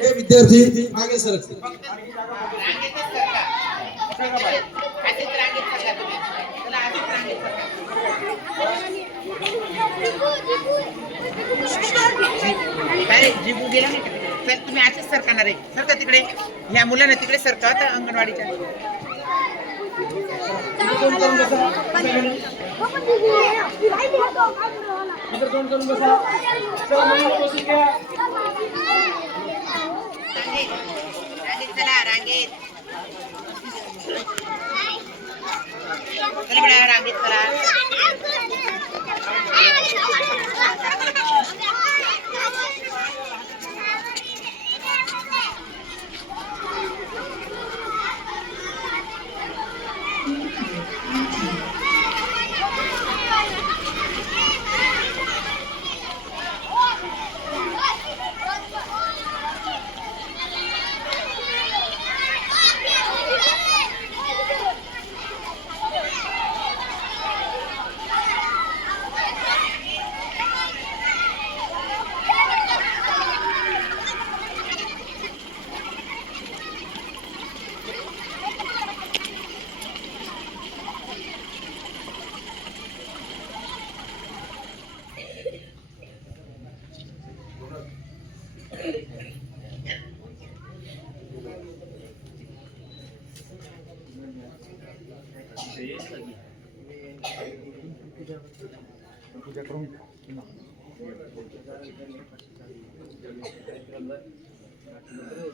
हे विद्यार्थी मागे सरक. रांगेतच सरका असेच रांगेत सरका तुम्ही चला असेच रांगेत सरका काय रे, जीव गेला सर तुम्ही असेच सरकणार आहे. सरका तिकडे. ह्या मुलांना तिकडे सरका आता अंगणवाडीच्या. रांगेत चला रांगेत चला बेटा रांगेत चला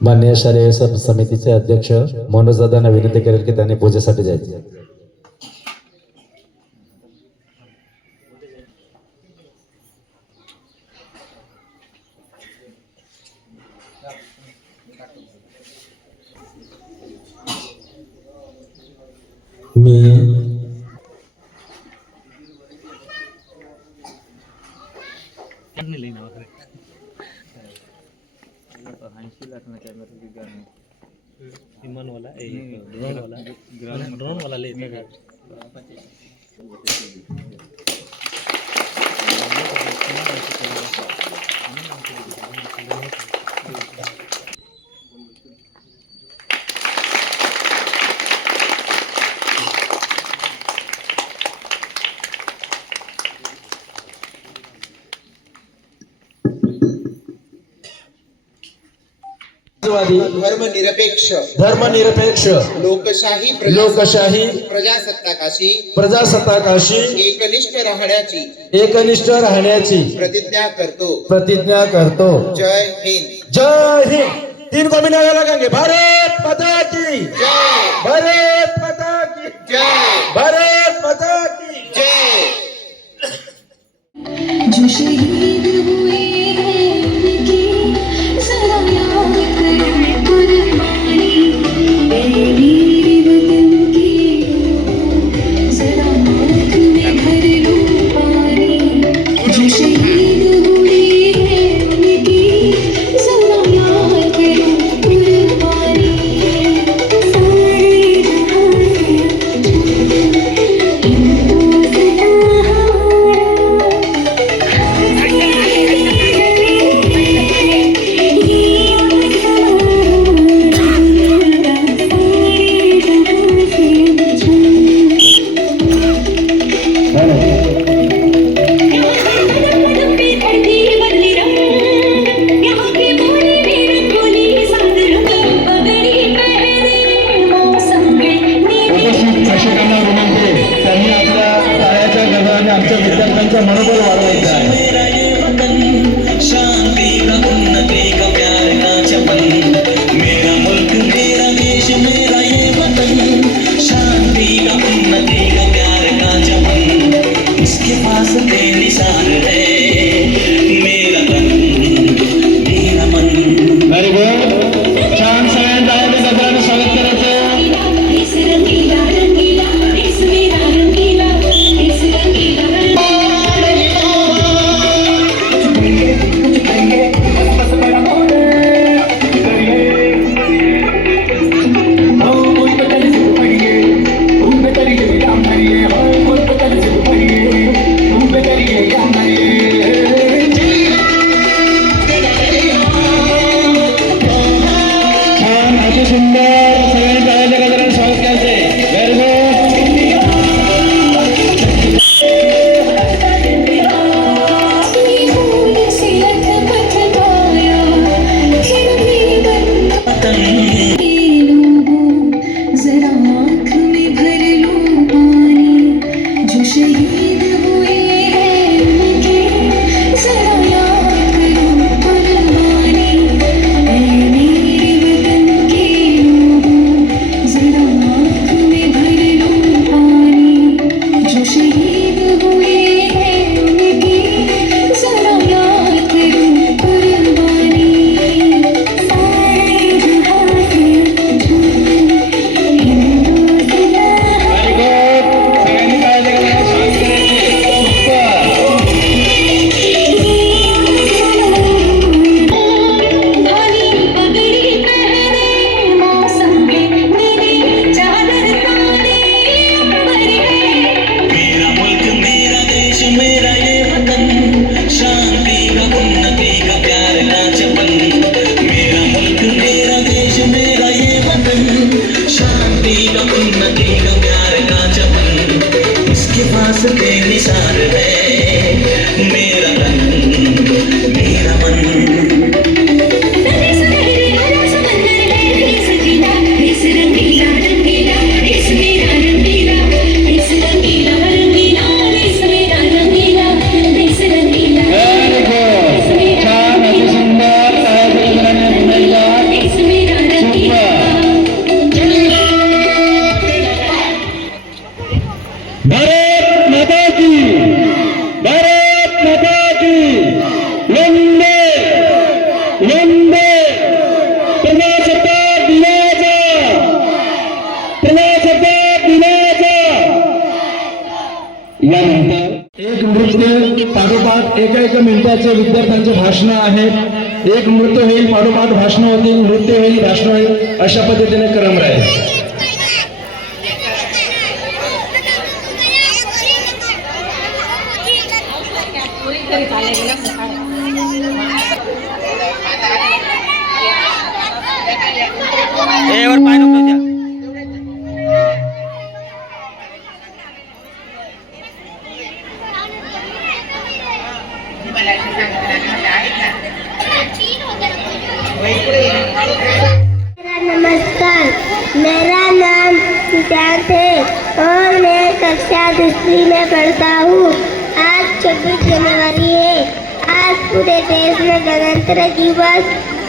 मान्य शालेय समितीचे अध्यक्ष मनोज दादांना विनंती करेल की त्यांनी पूजेसाठी जायचे. धर्मनिरपेक्ष. धर्मनिरपेक्ष. लोकशाही लोकशाही प्रजासत्ताकाशी प्रजासत्ताकाशी एकनिष्ठ राहण्याची एकनिष्ठ राहण्याची प्रतिज्ञा करतो. प्रतिज्ञा करतो. जय हिंद. जय हिंद. तीन को मिलाया लगेंगे भारत की जय. भारत की जय. भारत विद्यार्थ्यांचं मनोबल वाढवायचं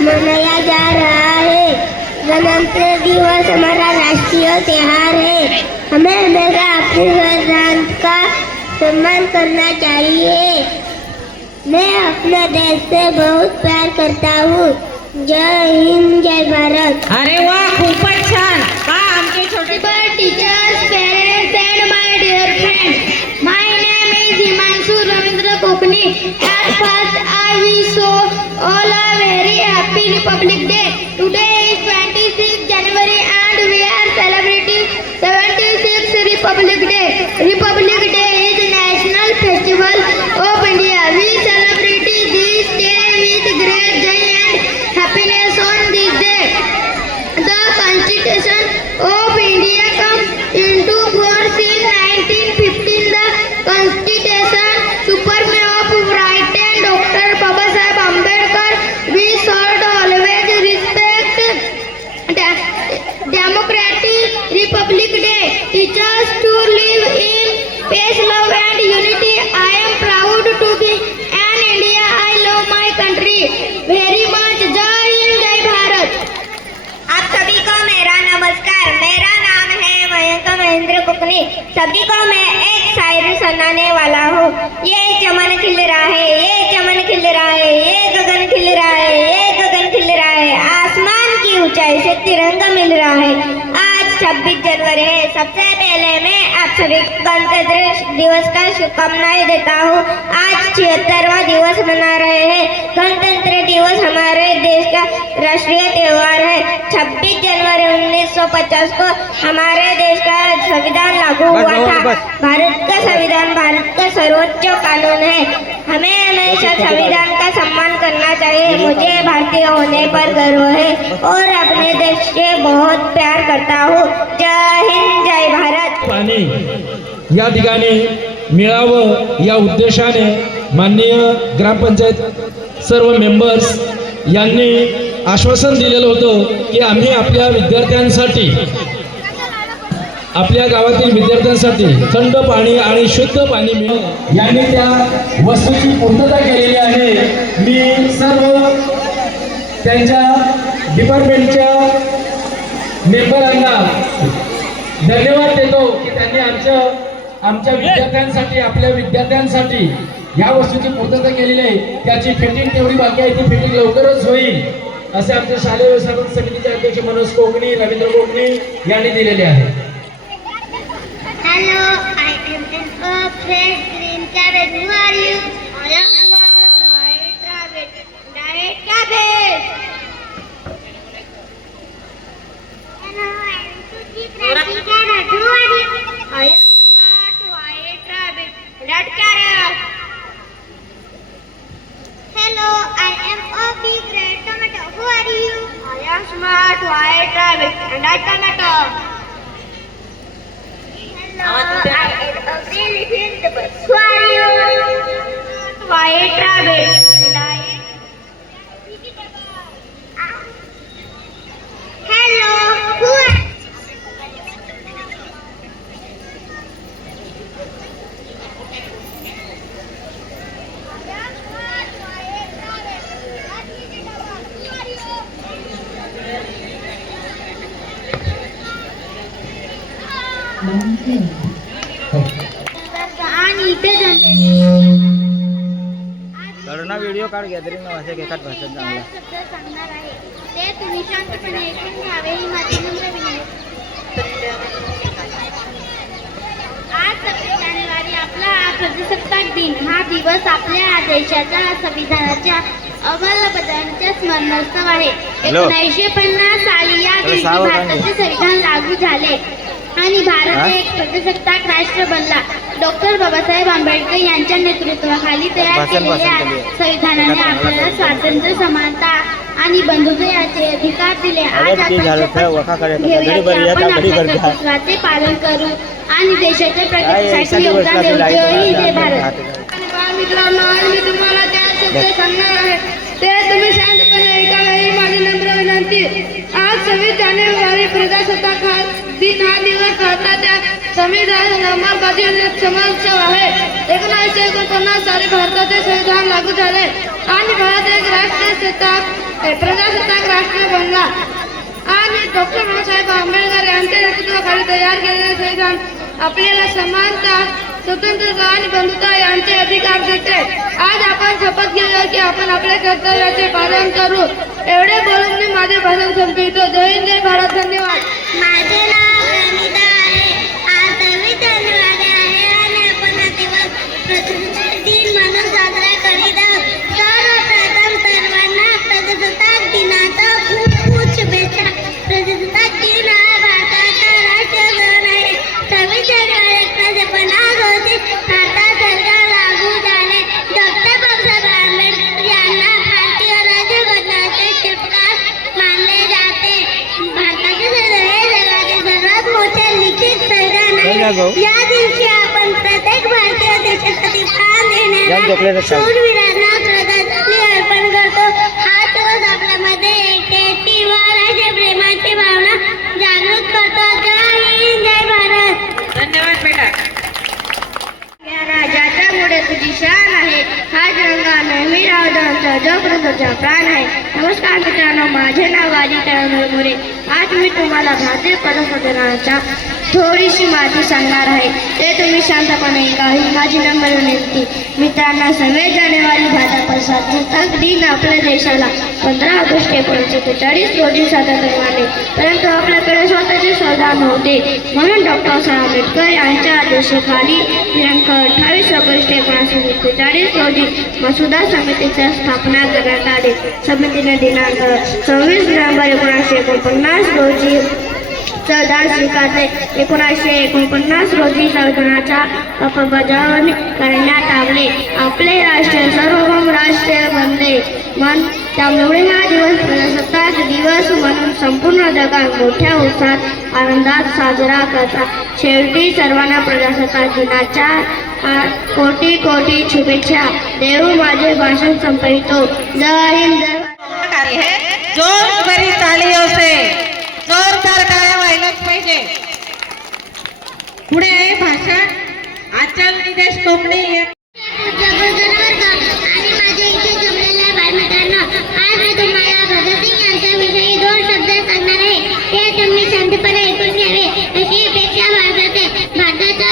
मनाया जा रहा है। गणतंत्र दिवस हमारा राष्ट्रीय त्यौहार है। हमें हमेशा अपने संविधान का सम्मान करना चाहिए। मैं अपने देश से बहुत प्यार करता हूँ। जय हिंद, जय भारत। अरे वाह खूपच सभी को मैं एक शायरी सुनाने वाला हूँ। ये चमन खिल रहा है, ये चमन खिल रहा है, ये गगन खिल रहा है, ये गगन खिल रहा है। आसमान की ऊंचाई से तिरंगा मिल रहा है। आज 26 जनवरी है, सबसे पहले मैं आप सभी गणतंत्र दिवस का शुभकामनाएं देता हूँ। आज छिहत्तरवा दिवस मना रहे हैं। गणतंत्र दिवस हमारे देश का राष्ट्रीय त्योहार है। 26 जनवरी 1950 को हमारे देश का संविधान लागू हुआ था। भारत का संविधान भारत का सर्वोच्च कानून है। हमें हमेशा संविधान का सम्मान करना चाहिए। मुझे के होने पर गर्व है और अपने देश के बहुत प्यार करता हूँ। जय हिंद जय भारत। पाणी या ठिकाणी मिळावं या उद्देशाने माननीय ग्रामपंचायत सर्व मेंबर्स यांनी आश्वासन दिलेलं होतं की आम्ही आपल्या विद्यार्थ्यांसाठी आपल्या गावातील विद्यार्थ्यांसाठी थंड पाणी आणि शुद्ध पाणी मिळेल. यांनी त्या वस्तूची पूर्तता केलेली आहे. मी सर्व त्यांच्या डिपार्टमेंटच्या मेंबरांना धन्यवाद देतो की त्यांनी आमच्या आमच्या विद्यार्थ्यांसाठी आपल्या विद्यार्थ्यांसाठी या वस्तूची पूर्तता केलेली आहे त्याची फिटिंग तेवढी बाकी आहे ती फिटिंग लवकरच होईल असे आमचे शालेय व्यवस्थापन समितीचे अध्यक्ष मनोज कोकणी रवींद्र कोकणी यांनी दिलेले आहे Hello, I am an friend green cabbage. Who are you? I am smart white rabbit. Red carrot. Hello, I am Obi Red Tomato. Who are you? I am smart white rabbit and I tomato. Hello, I am a really. Who are you? Why travel? Hello, आणि video काढ gathering भाषा एकाच भाषेत चांगला शब्द सांगणार आहे. ते तुम्ही शांतपणे ऐकून घ्यावे ही माझी नम्र विनंती. आज सव्वीस जानेवारी आपला प्रजासत्ताक दिन. दिवस आपल्या देशाच्या संविधानाच्या अंमलबजावणीच्या स्मरणार्थ आहे. एकोणीसशे पन्नास साली या दिवशी भारताचे संविधान लागू झाले. आणि भारत एक प्रजासत्ताक राष्ट्र बनला. डॉक्टर बाबासाहेब आंबेडकर यांच्या नेतृत्वाखाली तयार केलेल्या केले. संविधानाने आपल्याला स्वातंत्र्य समानता आणि बंधुत्व याचे अधिकार दिले. आज आपण. घेऊया की आपण आपल्या पालन करू आणि देशाच्या प्रगतीसाठी योगदान देऊ. जय भारत. मित्रांनो आज मी तुम्हाला त्या शब्द सांगणार आहे. ते तुम्ही शांतपणे ऐकावे ही माझी नम्र विनंती. आज सव्वीस जानेवारी प्रजासत्ताक दिन हा दिवस भारताच्या संविधान अंमलबजावणीचा समोत्सव आहे. एकोणीसशे एकोणपन्नास साली भारताचे संविधान लागू झाले. आणि भारत एक राष्ट्रीय सत्ताक प्रजासत्ताक राष्ट्र बनला. आणि डॉक्टर बाबासाहेब आंबेडकर यांच्या नेतृत्वाखाली तयार केलेले संविधान आपल्याला समानता स्वतंत्रता आणि बंधुता यांचे अधिकार देते. आज आपण शपथ घेऊया की आपण आपल्या कर्तव्याचे पालन करू. एवढे बोलून मी माझे भाषण संपवितो. जय हिंद जय भारत धन्यवाद. तुझी हा जो तुझा प्राण आहे. नमस्कार मित्रांनो माझे नाव वाजी मोरे आज मी तुम्हाला भारतीय पदसदनाच्या थोडीशी माहिती सांगणार आहे. ते तुम्ही शांतपणे काही ही माझी नंबर विनंती मित्रांना सव्वीस जानेवारी भारत प्रजासत्ताक दिन आपल्या देशाला पंधरा ऑगस्ट एकोणीसशे बेचाळीस रोजी साजरा करण्यात परंतु आपल्याकडे स्वतःचे संविधान नव्हते म्हणून डॉक्टर बाबासाहेब आंबेडकर यांच्या आदेशाखाली दिनांक अठ्ठावीस ऑगस्ट एकोणीसशे बेचाळीस रोजी मसुदा समितीची स्थापना करण्यात आली. समितीने दिनांक सव्वीस नोव्हेंबर एकोणीसशे एकोणपन्नास रोजी सरदार स्वीकारले एकोणीसशे एकोणपन्नास रोजी संविधानाच्या अपबजावणी करण्यात आले आपले राष्ट्र सर्वभौम राष्ट्र बनले मन त्यामुळे हा दिवस प्रजासत्ताक दिवस म्हणून संपूर्ण जगात मोठ्या उत्साहात आनंदात साजरा करतात शेवटी सर्वांना प्रजासत्ताक दिनाच्या कोटी कोटी शुभेच्छा देव माझे भाषण संपवितो जय हिंद है जोर भरी तालियों से जोरदार पाहिजे. पुढे आहे भाषण आचल निदेश कोकणे आज तुम्हाला आहे. तुम्ही अशी अपेक्षा बाळगते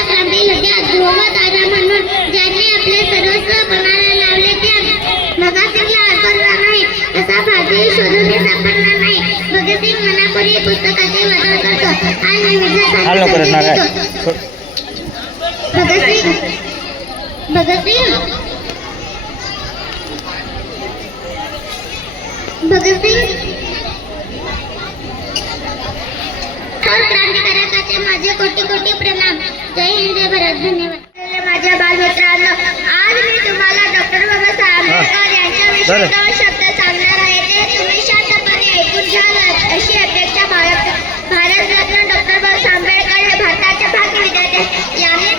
क्रांती लढ्यात ध्रुव तारा म्हणून पुस्तकाचे वादळ करतो आणि हाल नको विद्यार्थ्यांना रडणार संधी आहे. देतो भगतसिंग भगतसिंग भगतसिंग थोर क्रांतिकारकाचे माझे कोटी कोटी प्रणाम जय हिंद जय भारत धन्यवाद माझ्या बालमित्रांनो आज मी तुम्हाला डॉक्टर बाबासाहेब आंबेडकर यांच्याविषयी बरं. दोन शब्द सांगणार आहे ते तुम्ही शांतपणे ऐकून घ्याल अशी अपेक्षा भारतरत्न डॉक्टर बाबासाहेब आंबेडकर हे भारताचे भाग्यविधाते यांनी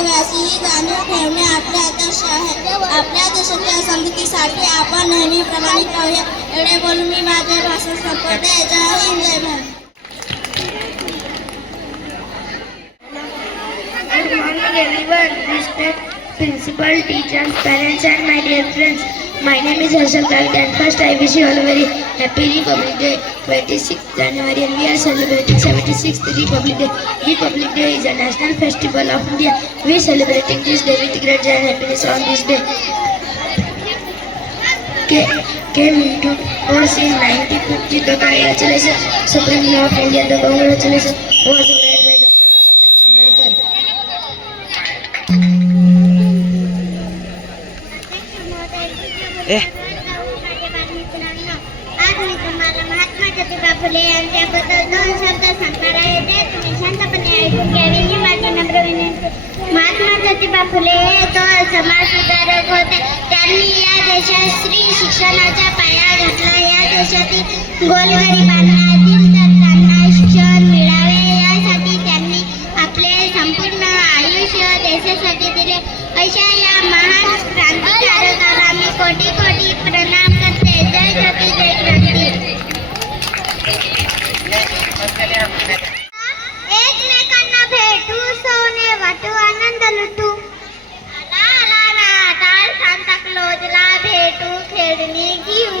करण्यासोबतच कर्तव्याचीही ठेवणे आपले आदर्श आहे आपल्या देशाच्या समृद्धीसाठी आपण नेहमी प्रमाणित राहूया एवढे बोलून मी माझे भाषण संपवते जय हिंद जय Bharat Good morning everyone, respect principal, teachers, parents and my dear friends. My name is Harshal Kavit and first I wish you all a very happy Republic Day, 26th January and we are celebrating 76th Republic Day. Republic Day is a national festival of India. We are celebrating this day with great joy and happiness on this day. Came into force in 1950, the congratulations, Supreme Law of India, the congratulations was made by तुम्हाला महात्मा ज्योतिबा फुले यांच्याबद्दल दोन शब्द सांगणार आहे ते तुम्ही शांतपणे ऐकून घ्यावे ही माझी नम्र विनंती महात्मा ज्योतिबा फुले हे दोन समाज सुधारक होते त्यांनी या देशात स्त्री शिक्षणाचा पाया घातला या देशातील गोरगरिबांना दीनदलितांना शिक्षण मिळावे यासाठी त्यांनी आपले संपूर्ण आयुष्य देशासाठी दिले अशा या महान क्रांतिकारकाला मी कोटी कोटी प्रणाम करते जय ज्योती जय क्रांती एकमेकांना भेटू सोने वाटू आनंद लुटू आला आला ना टाळ सांता क्लोजला भेटू खेळणी घेऊ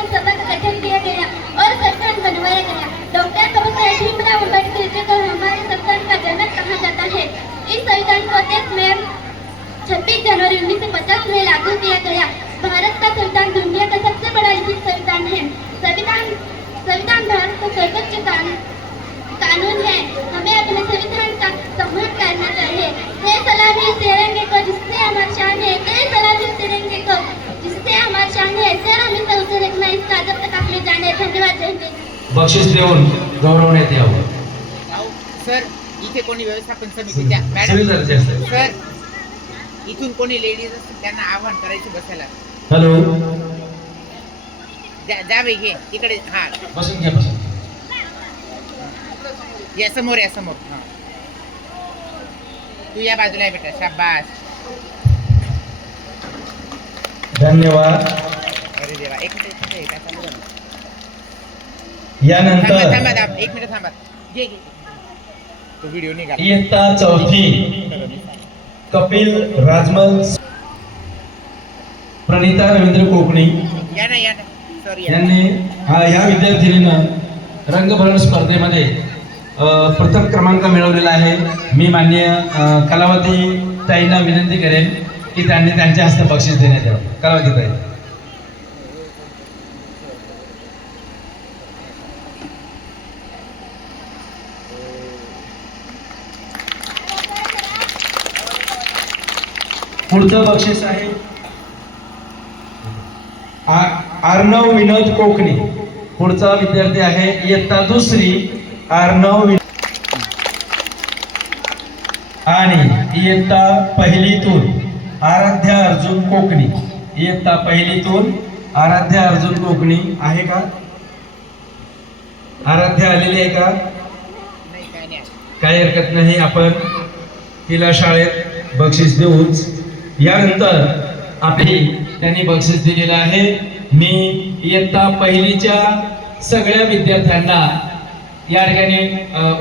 क्षेत्र को हमारे संतान का जनक कहा जाता है। इस संविधान को देश में छब्बीस जनवरी उन्नीस सौ पचास में लागू किया गया। भारत का संविधान दुनिया का सबसे बड़ा लिखित संविधान है। संविधान संविधान भारत का सर्वोच्च कानून है। हमें अपने संविधान का सम्मान करना चाहिए। जय सलामी इस तिरंगे को, जिससे हमारे शान है। जय सलामी इस तिरंगे को, जिससे हमारे शान है। जय हमें तो उसे रखना इसका जब तक आपले जाने। धन्यवाद, जय बक्षीस देऊन गौरवण्यात यावं सर इथे कोणी व्यवस्थापन समितीच्या मॅडम सर इथून कोणी लेडीज असतील त्यांना आव्हान करायचे बसायला. हॅलो. जा जावे घे. इकडे हा. बसून घ्या बसून या समोर या समोर. हा. तू या बाजूला आहे बेटा शाबास. धन्यवाद. अरे देवा एक मिनिट? थांबा यानंतर थांबा थांबा एक मिनिट थांबा. घे घे. इयत्ता चौथी कपिल राजमल प्रणिता रवींद्र कोकणी. यांनी हा या विद्यार्थिनीनं रंगभरण स्पर्धेमध्ये प्रथम क्रमांक मिळवलेला आहे. मी मान्य कलावती ताईंना विनंती करेन की त्यांनी त्यांच्या हस्ते बक्षीस देण्यात यावं. कलावती ताई पुढचं बक्षीस आहे. आ- अर्णव विनोद कोकणे. पुढचा विद्यार्थी आहे इयत्ता दुसरी अर्णव विनोद. आणि इयत्ता पहिलीतून आराध्या अर्जुन कोकणी. इयत्ता पहिलीतून आराध्या अर्जुन कोकणी आहे का? आराध्या आलेली आहे का? काही हरकत नाही आपण तिला शाळेत बक्षीस देऊच. यानंतर आपली त्यांनी बक्षीस दिलेलं आहे. मी इयत्ता पहिलीच्या सगळ्या विद्यार्थ्यांना या ठिकाणी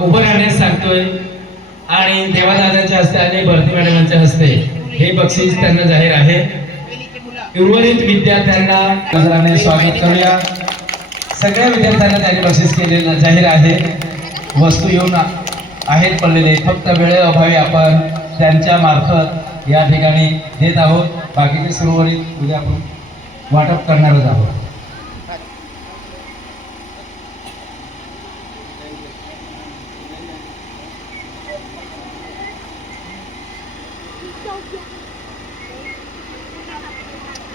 उभं राहण्यास सांगतोय आणि देवादादांच्या हस्ते आणि भरती मॅडमांच्या हस्ते हे बक्षीस त्यांना जाहीर आहे. उर्वरित विद्यार्थ्यांना नजराने स्वागत करूया. सगळ्या विद्यार्थ्यांना त्यांनी बक्षीस केलेलं जाहीर आहे. वस्तू येऊन आहेत पडलेले. फक्त वेळेअभावी आपण त्यांच्या मार्फत या ठिकाणी देत आहोत. बाकीचे सर्व उर्वरित उद्या आपण वाटप करणारच आहोत.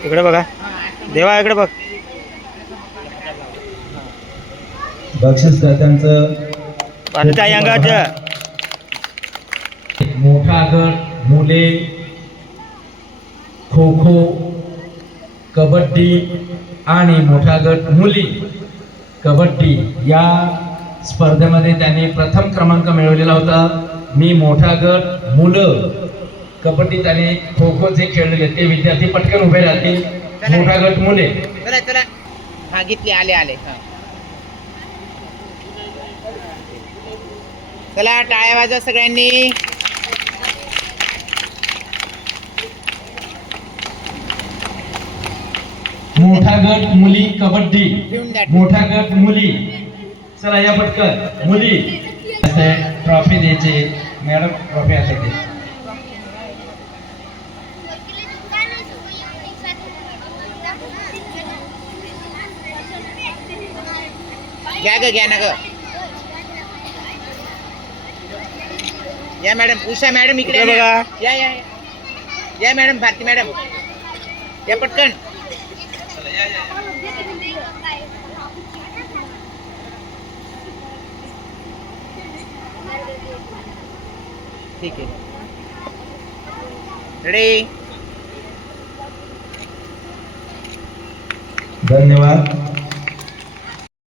इकडे बघा. देवा इकडे बघ. बक्षीस दात्यांचं बाजूच्या अंगाचं. मोठा गट मुले खो खो कबड्डी आणि मोठा गट मुली. कबड्डी या स्पर्धेमध्ये त्यांनी प्रथम क्रमांक मिळवलेला होता. मी मोठा गट मुलं. कबड्डीत आणि खो खो जे खेळलेले ते विद्यार्थी पटकन उभे राहतील. मोठा गट मुले. चला चला. हा घेतले आले आले. हा. चला टाळ्या वाजवा सगळ्यांनी. मोठा गट मुली कबड्डी. मोठा गट मुली. चला या पटकन. मुली. असे ट्रॉफी द्यायचे. मॅडम ट्रॉफी आता दे घ्या ग घ्या ना ग. या मॅडम उषा मॅडम इकडे. बघा. या या. या मॅडम भारती मॅडम. या पटकन. ठीक आहे. रेडी धन्यवाद.